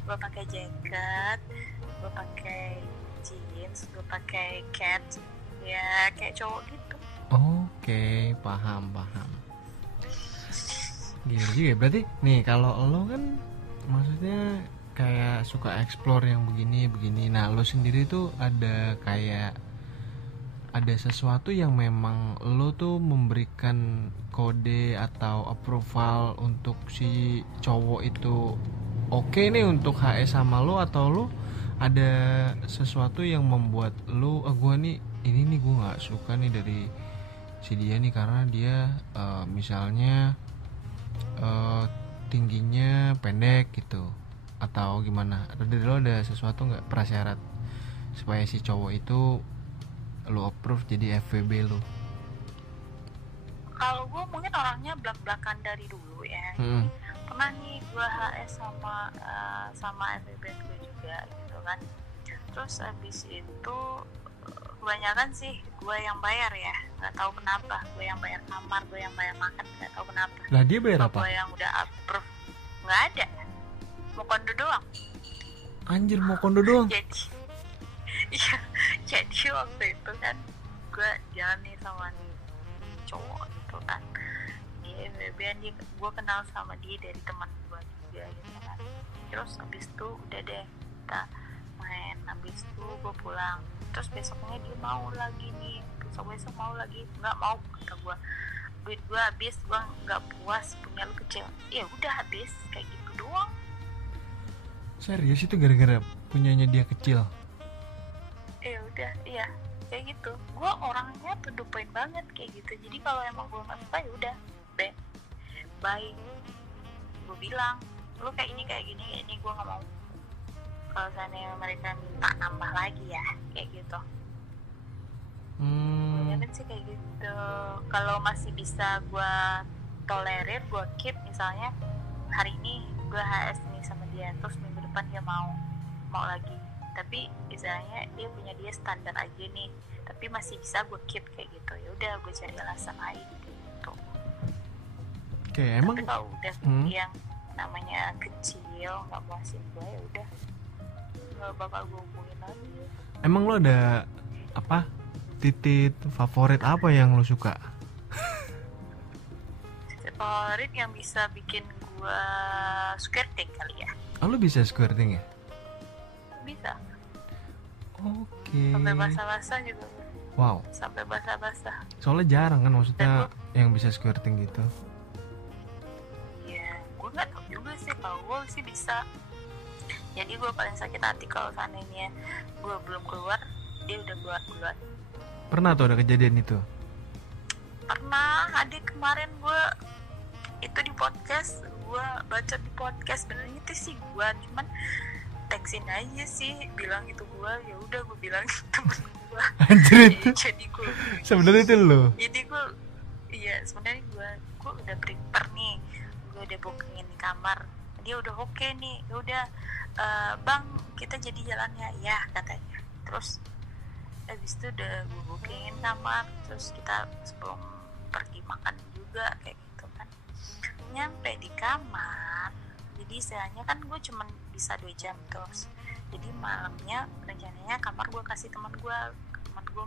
Gue pakai jaket, gue pakai jeans, gue pakai cat, ya kayak cowok gitu. Oke, paham. Gila juga ya. Berarti nih kalau lo kan maksudnya kayak suka explore yang begini. Nah, lo sendiri tuh ada sesuatu yang memang lo tuh memberikan kode atau approval untuk si cowok itu oke nih untuk HS sama lo, atau lo ada sesuatu yang membuat lo gue nih ini gue nggak suka nih dari si dia nih karena dia misalnya tingginya pendek gitu, atau gimana? Dari lo ada sesuatu nggak, prasyarat supaya si cowok itu lo approve jadi FWB lo? Kalau gue mungkin orangnya belak-belakan dari dulu ya. Pernah nih gue HS sama FWB gue juga gitu kan. Terus abis itu kebanyakan sih gue yang bayar ya, nggak tahu kenapa. Gue yang bayar kamar, gue yang bayar makan, nggak tahu kenapa. Lah dia bayar apa? Gue yang udah approve nggak ada, mau kondo doang. Anjir, mau kondo doang? Jadi waktu itu kan gue jalan nih sama nih cowok gitu kan, dia gue kenal sama dia dari teman gue juga gitu kan. Terus abis itu udah deh kita main habis itu gue pulang, terus besoknya dia mau lagi nih, besok mau lagi. Nggak mau, kata gue, duit gue habis, gue nggak puas punya lu kecil. Ya udah habis, kayak gitu doang. Serius itu gara-gara punyanya dia kecil? Ya udah, iya kayak gitu. Gue orangnya to the point banget kayak gitu. Jadi kalau emang gue nggak suka ya udah, bye. Gue bilang, lu kayak gini gue nggak mau. Kalau seandainya mereka minta nambah lagi ya kayak gitu. Banyak sih kayak gitu. Kalau masih bisa gue tolerir, gue keep. Misalnya hari ini gue HS nih sama dia, terus minggu depan dia mau lagi, tapi misalnya dia punya dia standar aja nih, tapi masih bisa gue keep kayak gitu. Ya udah, gue cari alasan lain gitu. Oke, emang tapi kalau udah yang namanya kecil nggak puasin gue, ya udah nggak bakal gue hubungin lagi. Emang lo ada apa titik favorit apa yang lo suka? Favorit yang bisa bikin gue squirting kali ya. Oh, lo bisa squirting ya? Bisa. Oke. Sampai basah-basah juga. Wow. Sampai basah-basah. Soalnya jarang kan, maksudnya yang bisa squirting gitu. Iya, gue nggak tahu juga sih. Kalau gue sih bisa. Jadi gue paling sakit hati kalau seandainya gue belum keluar, dia udah keluar duluan. Pernah tuh ada kejadian itu? Pernah, adik kemarin gue itu di podcast, gue baca di podcast, benernya itu sih gue cuman teksin aja sih, bilang itu gue, ya udah gue bilang temen gue. Anjir itu. Jadi gue Sebenarnya itu lo. jadi gue iya sebenarnya gue udah prepare nih, gue udah bookingin di kamar, dia udah oke nih, ya udah bang kita jadi jalannya ya katanya. Terus habis itu udah gue bookingin kamar, terus kita sebelum pergi makan juga kayak gitu kan. Nyampe di kamar, jadi istilahnya kan gue cuman bisa 2 jam terus. Jadi malamnya rencananya kamar gue kasih teman gue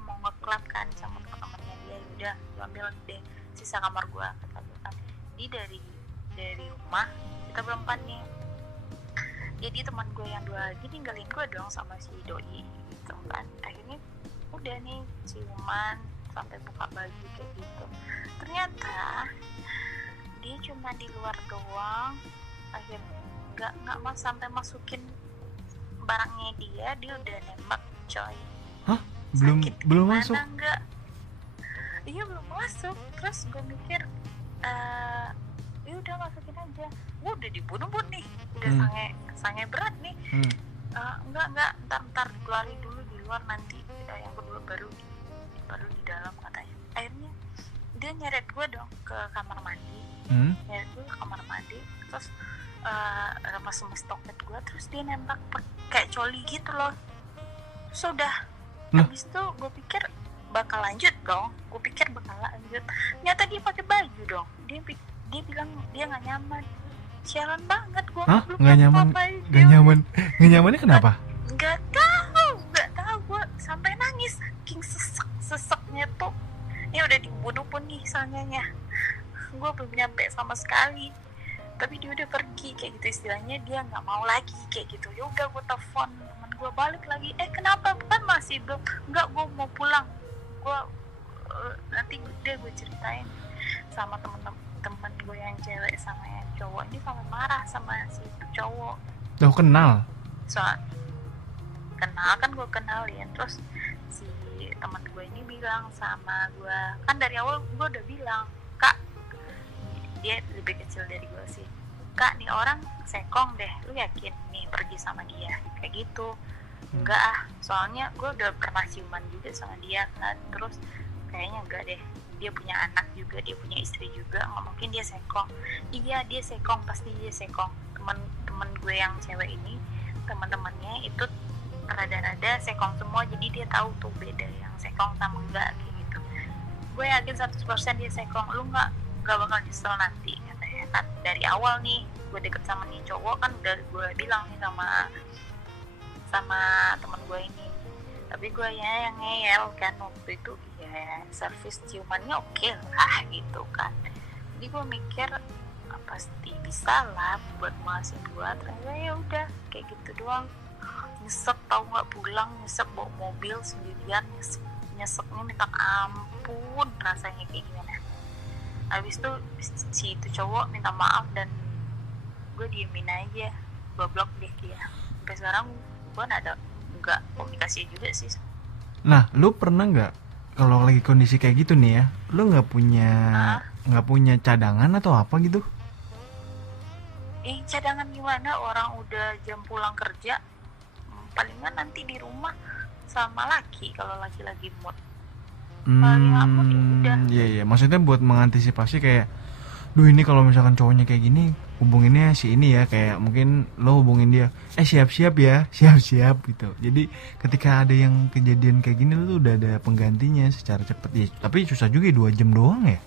mau nge-club kan sama teman-temannya dia. Udah gue ambil deh sisa kamar gue kata gue kan. Jadi dari rumah kita berempat nih. Jadi teman gue yang 2 lagi ninggalin gue dong sama si doi gitu kan. Akhirnya udah nih ciuman sampai buka baju kayak gitu. Ternyata dia cuma di luar doang, akhirnya nggak sampai masukin barangnya dia udah nembak coy. Hah? Belum masuk? Enggak. Iya belum masuk. Terus gue mikir ya udah masukin aja. Gue udah dibunuh nih, udah sange berat nih. Enggak, ntar keluarin dulu di luar, nanti yang kedua baru di dalam katanya. Akhirnya dia nyeret gue dong ke kamar mandi. Nyeret gue ke kamar mandi, terus remes toket gue, terus dia nembak kayak coli gitu loh. Sudah habis itu gue pikir bakal lanjut dong, ternyata dia pakai baju dong. Dia bilang dia nggak nyaman. Sialan banget gue. Hah? Nggak nyaman? Nggak nyamannya kenapa? Nggak tahu gue sampai nangis, saking seseknya tuh. Ini udah dibunuh pun nih sangenya, gue belum nyampe sama sekali, tapi dia udah pergi kayak gitu. Istilahnya dia nggak mau lagi kayak gitu. Ya udah gue telepon teman gue balik lagi. Kenapa? Bukan masih belum? Nggak, gue mau pulang. Gue nanti gue ceritain sama temen gue yang cewek sama yang cowok ini sampai marah sama si cowok. Tuh kenal? Soal kenal kan, gue kenalin. Terus si teman gue ini bilang sama gue, kan dari awal gue udah bilang, kak, dia lebih kecil dari gue sih, kak nih orang sekong deh, lu yakin nih pergi sama dia kayak gitu? Enggak soalnya gue udah pernah ciuman juga sama dia kan. Terus kayaknya enggak deh, dia punya anak juga, dia punya istri juga, nggak mungkin dia sekong. Iya dia sekong, pasti dia sekong. Temen gue yang cewek ini, teman-temannya itu rada-rada sekong semua, jadi dia tahu tuh beda yang sekong sama enggak kayak gitu. Gue yakin 100% dia sekong, lu nggak bakal nyesel nanti katanya kan. Dari awal nih gue deket sama nih cowok kan udah gue bilang nih sama temen gue ini, tapi gue ya yang ngeyel kan waktu itu. Ya servis ciumannya oke lah gitu kan. Jadi gue mikir pasti bisa lah buat muasin gue. Ternyata ya udah kayak gitu doang. Nyesek tau nggak, pulang nyesek bawa mobil sendirian, nyeseknya minta ampun rasanya kayak gimana. Habis itu si itu cowok minta maaf dan gue diemin aja, gue blok deh dia. Sampai sekarang gue nggak komunikasi juga sih. Nah, lu pernah nggak kalau lagi kondisi kayak gitu nih ya, lu nggak punya cadangan atau apa gitu? Cadangan gimana, orang udah jam pulang kerja, palingan nanti di rumah sama laki kalau laki lagi mood. Paling mood ya udah. Iya, maksudnya buat mengantisipasi kayak, duh ini kalau misalkan cowoknya kayak gini, hubunginnya si ini ya, kayak mungkin lo hubungin dia, siap-siap ya, siap-siap gitu. Jadi ketika ada yang kejadian kayak gini, lo udah ada penggantinya secara cepet ya. Tapi susah juga 2 jam doang ya.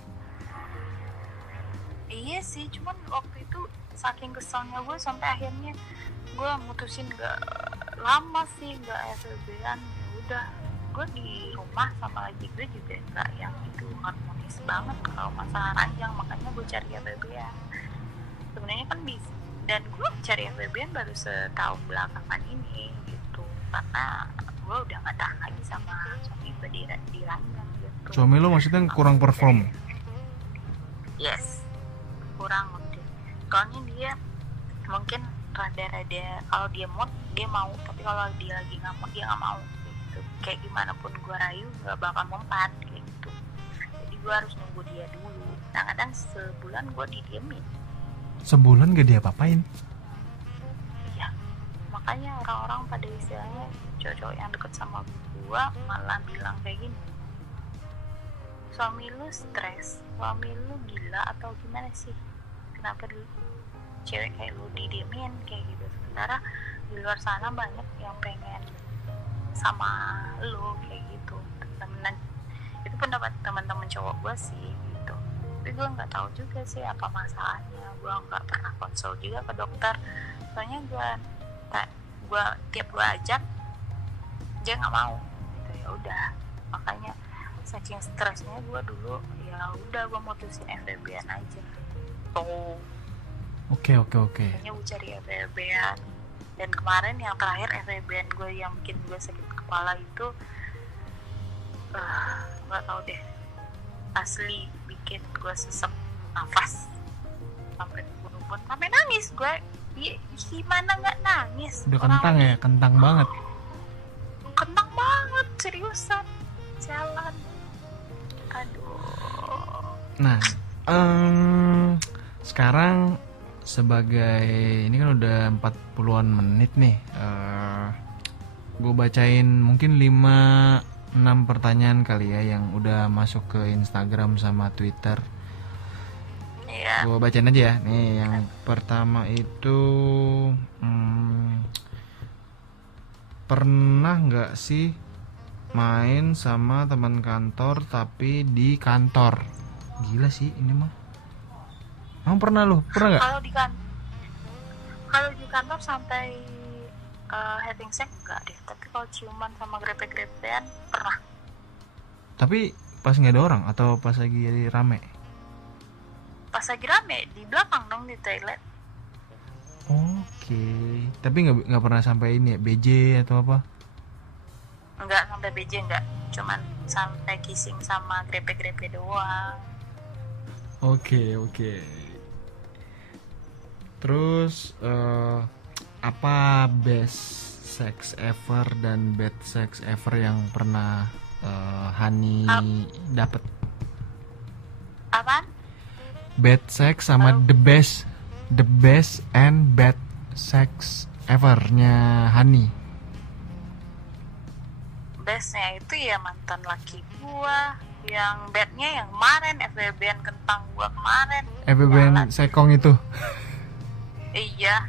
Iya sih, cuman waktu itu saking keselnya gue sampai akhirnya gue mutusin gak lama sih, gak FWB-an. Ya udah, gue di rumah sama laki gue juga gak yang itu harmonis banget kalau masalah ranjang, makanya gue cari FWB-an. Sebenarnya kan bisa, dan gue cari FWB-an baru setahun belakangan ini gitu, karena gue udah gak tahan lagi sama suami gue di ranjang gitu. Suami lo maksudnya kurang perform? Yes, kurang udah. Soalnya dia mungkin rada-rada, kalau dia mood dia mau, tapi kalau dia lagi nggak mau dia nggak mau gitu. Kayak gimana pun gue rayu nggak bakal mempan kayak gitu. Jadi gue harus nunggu dia dulu. Kadang-kadang sebulan gue didiemin. Sebulan gak dia apa-apain? Iya, makanya orang-orang pada istilahnya cowok-cowok yang deket sama gue malah bilang kayak gini, suami lu stres, suami lu gila atau gimana sih? Kenapa cewek kayak lu didiemin kayak gitu, sementara di luar sana banyak yang pengen sama lu kayak gitu. Temen-temen, itu pendapat teman-teman cowok gue sih gitu. Tapi gue nggak tahu juga sih apa masalahnya. Gue nggak pernah konsul juga ke dokter, soalnya gue tiap gue ajak dia nggak mau gitu. Ya udah, makanya saking stresnya gue dulu, ya udah gue mutusin FWB-an aja. Oke. Kayaknya gue cari FWB-an. Dan kemarin yang terakhir FWB-an gue yang bikin gue sakit kepala itu, nggak tahu deh, asli bikin gue sesek nafas sampai pun sampai nangis gue. Gimana nggak nangis? Udah kentang ya, kentang banget. Kentang banget, seriusan. Jalan. Aduh. Nah, sekarang sebagai ini kan udah 40-an menit nih, gue bacain mungkin 5-6 pertanyaan kali ya yang udah masuk ke Instagram sama Twitter. Iya. Gue bacain aja ya. Nih yang pertama itu, pernah nggak sih main sama teman kantor tapi di kantor? Gila sih ini mah. Emang pernah lu? Pernah nggak? Kalau di kantor sampai having sex enggak deh, tapi kalau ciuman sama grepe-grepean pernah. Tapi pas nggak ada orang atau pas lagi rame? Pas lagi rame, di belakang dong, di toilet. Oke. Tapi nggak pernah sampai ini ya, BJ atau apa? Enggak sampai BJ, enggak. Cuman sampai kissing sama grepe-grepe doang. Oke. Terus apa best sex ever dan bad sex ever yang pernah Hani dapet? Apaan? Bad sex sama the best and bad sex evernya Hani. Bestnya itu ya mantan laki gua, yang badnya yang kemarin FWB-an kentang gua kemarin. FWB-an sekong itu. Iya,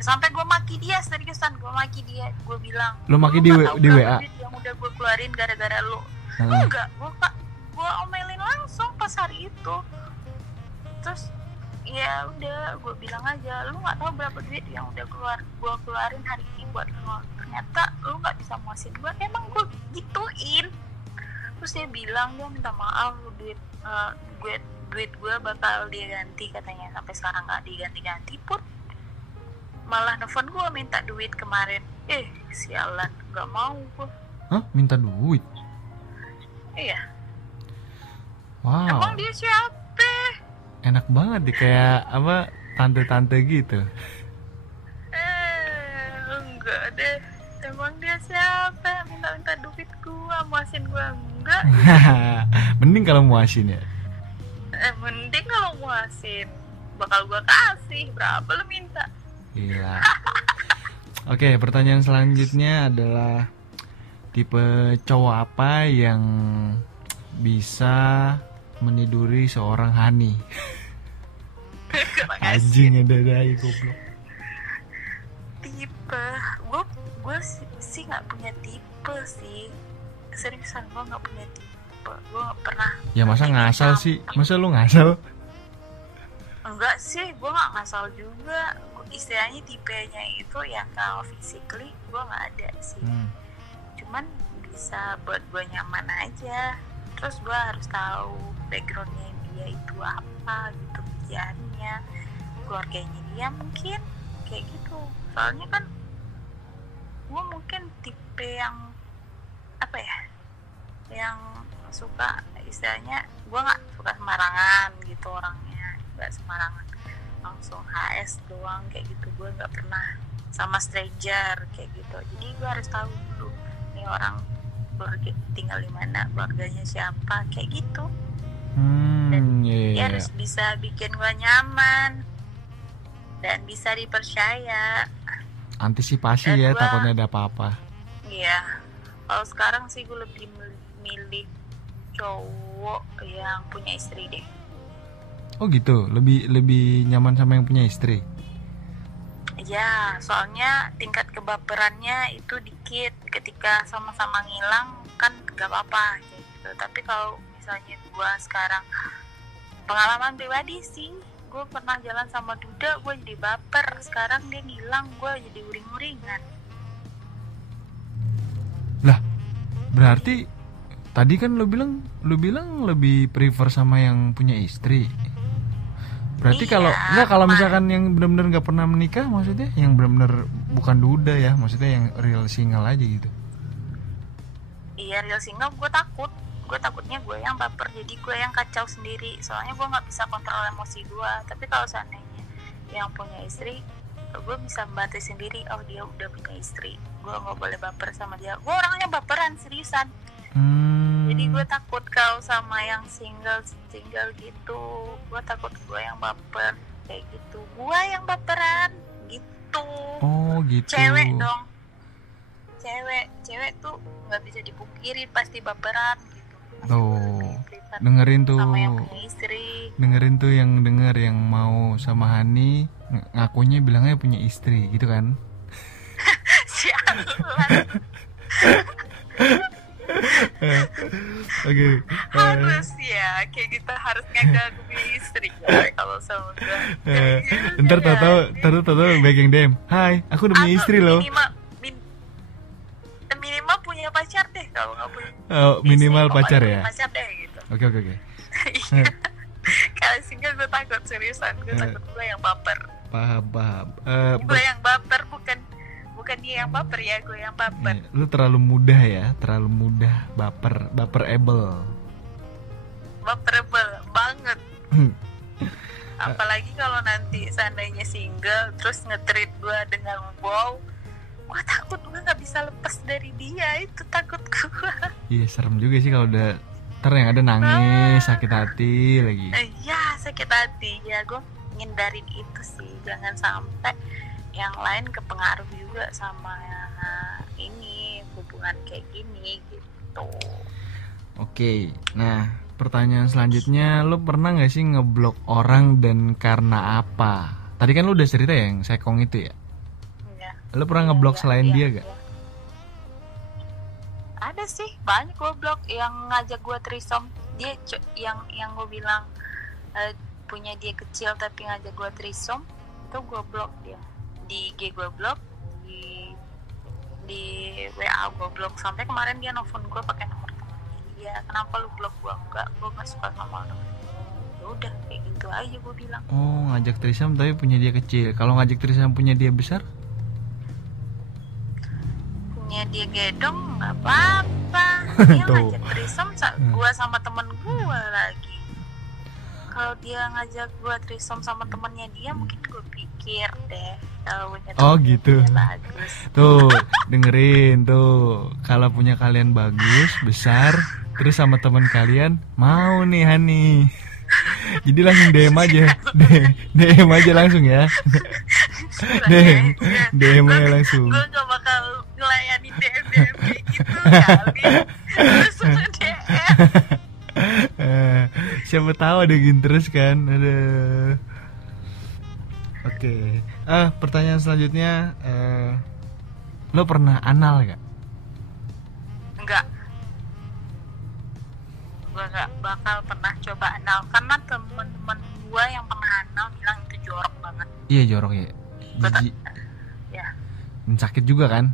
sampai gue maki dia, seriusan gue maki dia. Gue bilang, lu maki di WA yang udah gue keluarin gara-gara lu. Enggak, gue omelin langsung pas hari itu. Terus ya udah, gue bilang aja, lu nggak tahu berapa duit yang udah gue keluarin hari ini buat lu. Ternyata lu nggak bisa muasin gue, emang gue gituin. Terus dia bilang, dia minta maaf, duit gue bakal dia ganti katanya. Sampai sekarang nggak diganti-ganti pun. malah nelfon gue minta duit kemarin. Sialan, nggak mau gue. Hah? Minta duit? Iya. Wow. Emang dia siapa? Enak banget deh, kayak apa, tante-tante gitu. Enggak deh. Emang dia siapa? Minta duit gue, muasin gue enggak. Mending kalau muasin ya. Mending kalau muasin. Bakal gue kasih. Berapa lu minta? Gila. Oke, pertanyaan selanjutnya adalah tipe cowok apa yang bisa meniduri seorang Hani? Kurang Anjing, ada goblok. Tipe gue sih nggak punya tipe sih, seriusan gue nggak punya tipe. Gue nggak pernah. Ya masa ngasal sih? Masa lu ngasal? Enggak sih, gue nggak ngasal juga. Istilahnya tipenya itu yang kalau physically gue nggak ada sih. Cuman bisa buat gue nyaman aja. Terus gue harus tahu backgroundnya dia itu apa gitu, kerjaannya, keluarganya dia mungkin kayak gitu. Soalnya kan gue mungkin tipe yang apa ya, yang suka, istilahnya gue nggak suka sembarangan gitu orangnya, nggak sembarangan langsung HS doang kayak gitu. Gue nggak pernah sama stranger kayak gitu. Jadi gue harus tahu dulu nih orang keluarga tinggal di mana, keluarganya siapa kayak gitu. Dan dia harus bisa bikin gue nyaman dan bisa dipercaya. Antisipasi dan ya, gua, takutnya ada apa-apa. Iya. Kalau sekarang sih gue lebih milih cowok yang punya istri deh. Oh gitu, lebih nyaman sama yang punya istri. Ya, soalnya tingkat kebaperannya itu dikit. Ketika sama-sama ngilang kan gak apa-apa gitu. Tapi kalau misalnya gue sekarang, pengalaman pribadi sih, gue pernah jalan sama duda, gue jadi baper. Sekarang dia ngilang, gue jadi uring-uringan. Lah, berarti tadi kan lu bilang lebih prefer sama yang punya istri. Berarti Iya, kalau misalkan yang benar-benar nggak pernah menikah, maksudnya yang benar-benar bukan duda ya, maksudnya yang real single aja gitu. Iya, real single gue takutnya gue yang baper, jadi gue yang kacau sendiri. Soalnya gue nggak bisa kontrol emosi gue. Tapi kalau seandainya yang punya istri, gue bisa membatasi sendiri. Oh, dia udah punya istri, gue nggak boleh baper sama dia. Gue orangnya baperan seriusan. Jadi gue takut kalau sama yang single gitu, gue takut gue yang baper kayak gitu. Gue yang baperan gitu. Oh gitu. Cewek dong. Cewek tuh nggak bisa dipungkiri pasti baperan gitu. Tuh, dengerin tuh. Sama yang punya istri. Dengerin tuh yang denger yang mau sama Hani, ngakunya bilangnya punya istri gitu kan. Sialan. Oke. Harus ya, kayak gitu, harus ngaku punya istri ya, kalau sama gue. Ntar tahu back yang DM. Hai, aku udah punya istri loh. Minimal punya pacar deh, kalau nggak punya. Oh, minimal istri, pacar punya ya. pacar deh gitu. Oke. Kalau single gue takut seriusan, gue takut gue yang baper. Paham. Gue yang baper, bukan dia yang baper ya, gue yang baper. Lu terlalu mudah ya, baperable banget. Apalagi kalau nanti seandainya single terus nge-treat gue dengan wow, gue takut gue nggak bisa lepas dari dia. Itu takut gue. Iya, serem juga sih kalau udah ntar yang ada nangis, sakit hati lagi. Iya, sakit hati ya. Gue ngindarin itu sih, jangan sampai yang lain kepengaruh juga sama ini, hubungan kayak gini gitu. Oke, nah pertanyaan selanjutnya, lo pernah nggak sih ngeblok orang dan karena apa? Tadi kan lo udah cerita ya yang sekong itu ya. Ya. Lo pernah ngeblok selain dia gak? Ada sih, banyak gue blok yang ngajak gue threesome. Dia yang gue bilang punya dia kecil tapi ngajak gue threesome, itu gue blok dia. Di IG gue blok, di WA gue blok. Sampai kemarin dia nelfon gue pakai nomor temannya dia. Kenapa lu blok gue? Enggak, gue gak suka sama lu. udah kayak gitu aja gue bilang. Oh, ngajak threesome tapi punya dia kecil. Kalau ngajak threesome punya dia besar? Punya dia gedong nggak apa-apa. Dia Tuh. ngajak threesome gue sama temen gue lagi. Kalau dia ngajak gue threesome sama temennya dia, mungkin gue pikir deh kalau punya Oh, temennya gitu. dia bagus. Tuh, dengerin tuh. Kalau punya kalian bagus, besar, terus sama teman kalian mau nih Hani. Jadi langsung DM aja. DM aja langsung ya. DM aja langsung. Gue gak bakal ngelayanin DM kayak gitu kali. Langsung DM. Siapa tahu ada gini terus kan. Ada. Oke. Pertanyaan selanjutnya, lo pernah anal gak? Enggak. Gue gak bakal pernah coba anal karena temen-temen gue yang pernah anal bilang itu jorok banget. Iya jorok ya. Jijik. Ya, Dan sakit juga kan?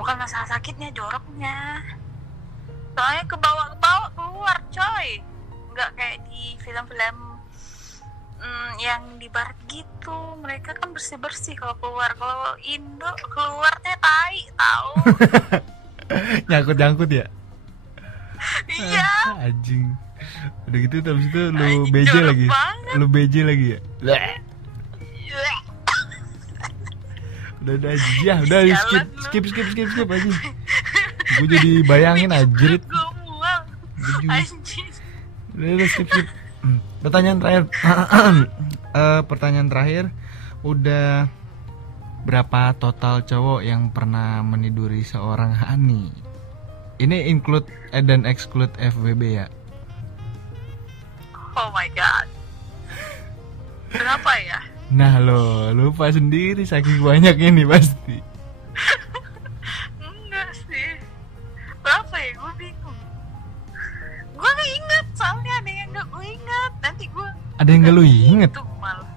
bukan masalah sakitnya, joroknya. Soalnya kebawa keluar coy. Nggak kayak di film-film yang di barat gitu. Mereka kan bersih-bersih kalau keluar. Kalau Indo keluarnya tai tahu. Nyangkut ya? Iya. Anjing. Udah gitu terus itu lu Anjing, BJ jorok lagi. banget. Lu BJ lagi ya? Iya. Udah ya, udah Sialan skip aja. Gue jadi bayangin anjrit. Gue mual. Anjing. Udah skip. Pertanyaan terakhir. Pertanyaan terakhir, udah berapa total cowok yang pernah meniduri seorang Hani? Ini include dan exclude FWB ya? Oh my god. Berapa ya? Nah lo lupa sendiri saking banyaknya nih pasti. Enggak sih. Berapa ya? Gue bingung. Gue gak ingat. Soalnya ada yang gak gue ingat. Nanti gue Ada yang gak lu inget? itu malah.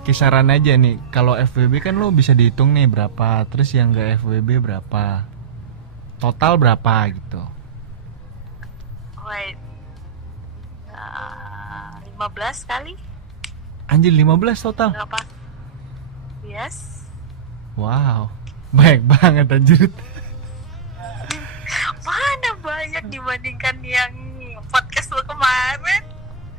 Kisaran aja nih. Kalau FWB kan lo bisa dihitung nih berapa. Terus yang gak FWB berapa. Total berapa gitu. Wait. 15 kali? Anjir 15 total. Berapa? Yes. Wow. Banyak banget anjir. Mana banyak dibandingkan yang podcast lo kemarin?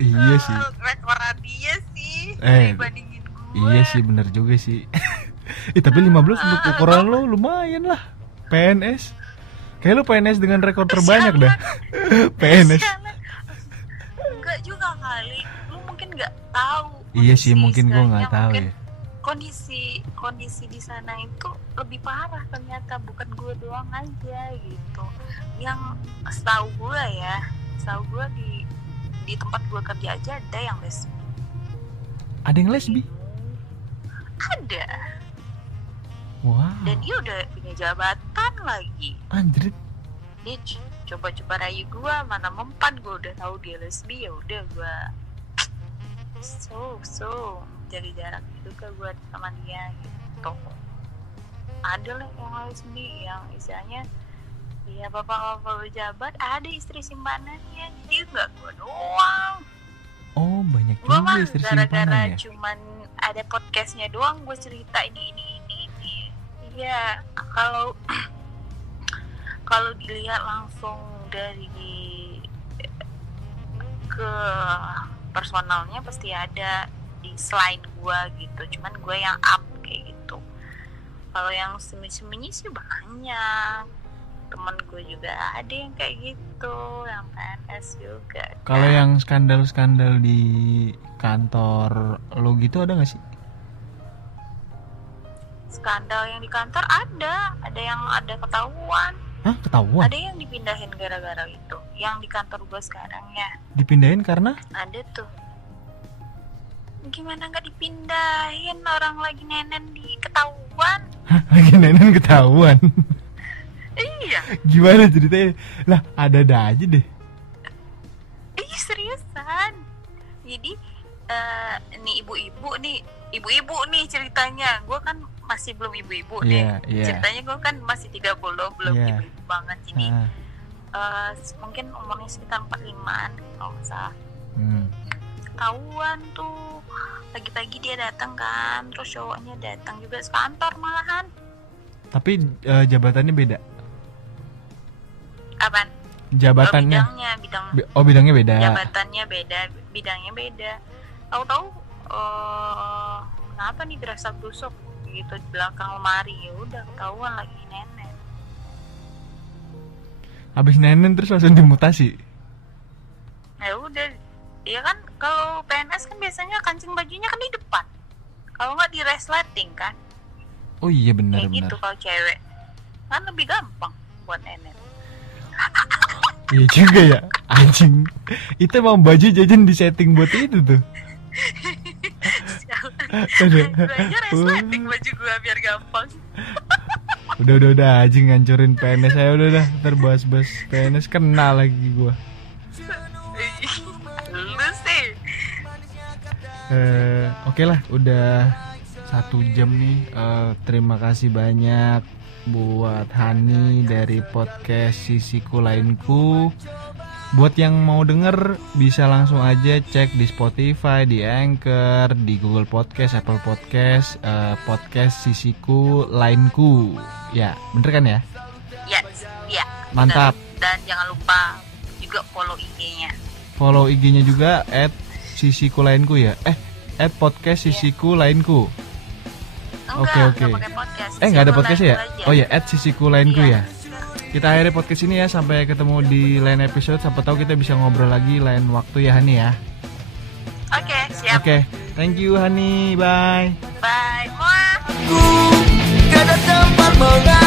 Iya sih. Rekoran dia sih dibandingin gue. Iya sih bener juga sih. Tapi 15 untuk ukuran lo lumayan lah. PNS. Kayak lo PNS dengan rekor terbanyak dah. PNS. Enggak juga kali. Lu mungkin nggak tahu. Iya sih mungkin gue istilahnya, nggak tahu mungkin ya. Kondisi di sana itu lebih parah ternyata, bukan gue doang aja gitu. Yang setahu gue di tempat gue kerja aja ada yang lesbi. Ada yang lesbi? Ada. Wow. Dan dia udah punya jabatan lagi. Anjrit. Dia coba rayu gue, mana mempan, gue udah tahu dia lesbi, ya udah gue so jadi jarak juga gue sama dia gitu. Ada lah yang lesbi yang istilahnya ya bapak-bapak pejabat, ada istri simpanannya, jadi nggak gue doang. Oh banyak Gue mah juga istri simpanan gara-gara ya. cuman ada podcastnya doang gue cerita ini. Iya, kalau dilihat langsung dari ke personalnya pasti ada di selain gue gitu, cuman gue yang up kayak gitu. Kalau yang sembunyi sih banyak, temen gue juga ada yang kayak gitu, yang PNS juga. Kalau yang skandal di kantor lo gitu ada nggak sih? Skandal yang di kantor ada yang ada ketahuan. Hah, ketahuan? Ada yang dipindahin gara-gara itu. Yang di kantor gue sekarang ya. Dipindahin karena? Ada tuh. Gimana nggak dipindahin, orang lagi nenen di ketahuan. Hah, lagi nenen ketahuan? Iya. Gimana ceritanya? Lah, ada aja deh. Iya seriusan. Jadi nih ibu-ibu nih ceritanya. Gue kan masih belum ibu-ibu nih. Yeah. Ceritanya gue kan masih 30, belum Yeah. ibu-ibu banget. Jadi mungkin umurnya sekitar 45an kalau nggak salah. Ketahuan tuh pagi-pagi dia datang kan, terus cowoknya datang juga sekantor malahan. Tapi jabatannya beda. Apaan? Jabatannya. Bidangnya beda. Jabatannya beda, bidangnya beda. Tahu-tahu kenapa nih derasak-dusuk gitu di belakang lemari, ya udah ketahuan lagi nenek. Habis nenek terus langsung dimutasi. Ya udah, dia kan kalau PNS kan biasanya kancing bajunya kan di depan, kalau nggak di resleting kan. Oh iya benar. Gitu kalau cewek kan lebih gampang buat nenek. Iya juga ya, anjing. Itu emang baju jajan di setting buat itu tuh. Belajar resleting baju gua biar gampang. Udah anjing ngancurin PNS saya udah ntar bahas PNS kena lagi gua. Lu sih. Oke lah, udah 1 jam nih. Terima kasih banyak buat Hani dari podcast Sisiku Lainku. Buat yang mau denger bisa langsung aja cek di Spotify, di Anchor, di Google Podcast, Apple Podcast, podcast Sisiku Lainku. Ya, bener kan ya? Ya. Mantap. Dan jangan lupa juga follow IG-nya. Follow IG-nya juga @sisiku lainku ya. @podcast Sisiku Lainku. Enggak, Oke. Enggak pakai podcast. Enggak ada podcast ya? Aja. Oh ya, @sisiku lainku Iya. ya. Kita akhiri podcast ini ya, sampai ketemu di lain episode. Siapa tahu kita bisa ngobrol lagi lain waktu ya Hani ya. Oke, siap. Oke, thank you Hani, bye. Bye. Muah. Ku gak ada tempat mengalir.